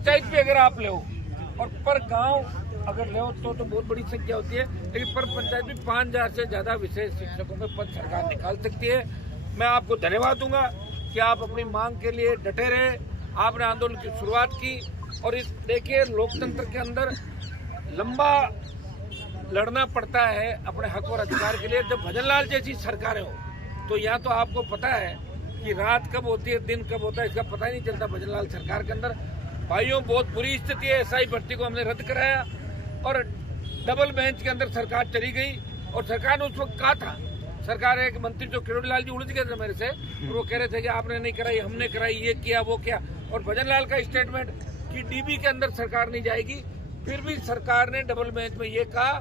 पंचायत भी अगर आप ले और पर गांव अगर ले तो बहुत बड़ी संख्या होती है, लेकिन पर पंचायत भी 5000 से ज्यादा विशेष शिक्षकों में पद सरकार निकाल सकती है। मैं आपको धन्यवाद दूंगा कि आप अपनी मांग के लिए डटे रहे, आपने आंदोलन की शुरुआत की। और इस देखिए, लोकतंत्र के अंदर लंबा लड़ना पड़ता है अपने हक और अधिकार के लिए। जब भजनलाल जैसी सरकारें हो तो यहाँ तो आपको पता है कि रात कब होती है, दिन कब होता है, इसका पता ही नहीं चलता। भजनलाल सरकार के अंदर भाइयों बहुत बुरी स्थिति है। एसआई भर्ती को हमने रद्द कराया और डबल बेंच के अंदर सरकार चली गई। और सरकार ने उस वक्त कहा था, सरकार एक मंत्री जो किरोड़ीलाल जी उलझ गए थे मेरे से, और वो कह रहे थे कि आपने नहीं कराई, हमने कराई, ये किया वो किया। और भजनलाल का स्टेटमेंट कि डीबी के अंदर सरकार नहीं जाएगी, फिर भी सरकार ने डबल बेंच में ये कहा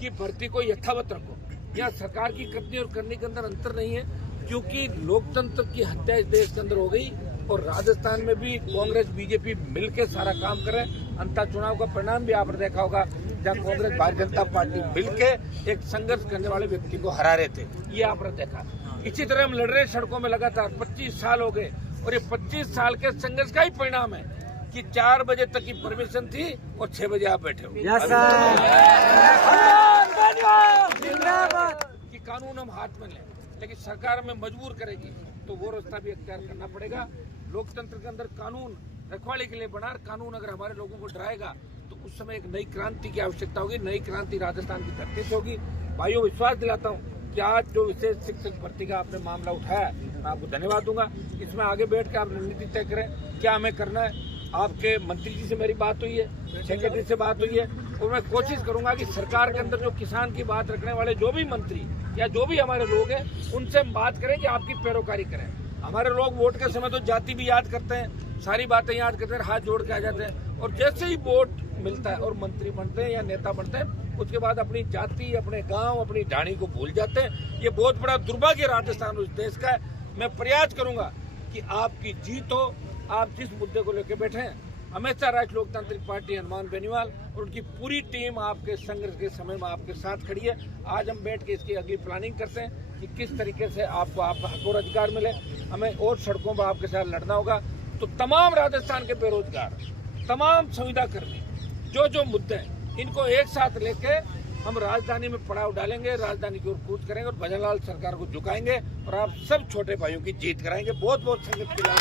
कि भर्ती को यथावत रखो। यहाँ सरकार की करनी और करने के अंदर अंतर नहीं है, क्योंकि लोकतंत्र की हत्या इस देश के अंदर हो गई। और राजस्थान में भी कांग्रेस बीजेपी मिलकर सारा काम कर रहे हैं। अंतर चुनाव का परिणाम भी आपने देखा होगा, जहाँ कांग्रेस भारतीय जनता पार्टी मिलकर एक संघर्ष करने वाले व्यक्ति को हरा रहे थे, ये आपने देखा। इसी तरह हम लड़ रहे सड़कों में लगातार 25 साल हो गए, और ये 25 साल के संघर्ष का ही परिणाम है कि 4 बजे तक की परमिशन थी और 6 बजे आप बैठे हो। कि कानून हम हाथ में लें, लेकिन सरकार हमें मजबूर करेगी तो वो रास्ता भी अख्तियार करना पड़ेगा। लोकतंत्र के अंदर कानून रखवाले के लिए बना, कानून अगर हमारे लोगों को डराएगा तो उस समय एक नई क्रांति की आवश्यकता होगी। नई क्रांति राजस्थान की धरती से होगी। भाइयों, विश्वास दिलाता हूँ कि आज जो विशेष शिक्षक भर्ती का आपने मामला उठाया, मैं आपको धन्यवाद दूंगा। इसमें आगे बैठ के आप रणनीति तय करें क्या हमें करना है। आपके मंत्री जी से मेरी बात हुई है, सेक्रेटरी से बात हुई है, और मैं कोशिश करूंगा कि सरकार के अंदर जो किसान की बात रखने वाले जो भी मंत्री या जो भी हमारे लोग हैं, उनसे हम बात करें कि आपकी पैरोकारी करें। हमारे लोग वोट के समय तो जाति भी याद करते हैं, सारी बातें याद करते हैं, हाथ जोड़ के आ जाते हैं, और जैसे ही वोट मिलता है और मंत्री बनते हैं या नेता बनते हैं, उसके बाद अपनी जाति, अपने गांव, अपनी ढाणी को भूल जाते हैं। ये बहुत बड़ा दुर्भाग्य राजस्थान उस देश का है। मैं प्रयास करूंगा कि आपकी जीत हो। आप जिस मुद्दे को लेकर बैठे हैं, हमेशा राष्ट्रीय लोकतांत्रिक पार्टी हनुमान बेनीवाल और उनकी पूरी टीम आपके संघर्ष के समय में आपके साथ खड़ी है। आज हम बैठ के इसकी अगली प्लानिंग करते हैं कि किस तरीके से आपको आपका हक और अधिकार मिले। हमें और सड़कों पर आपके साथ लड़ना होगा। तो तमाम राजस्थान के बेरोजगार, तमाम संविदा कर्मी, जो मुद्दे हैं, इनको एक साथ लेके हम राजधानी में पड़ाव डालेंगे, राजधानी की ओर कूच करेंगे और भजनलाल सरकार को झुकाएंगे और आप सब छोटे भाइयों की जीत कराएंगे। बहुत बहुत संगत के लिए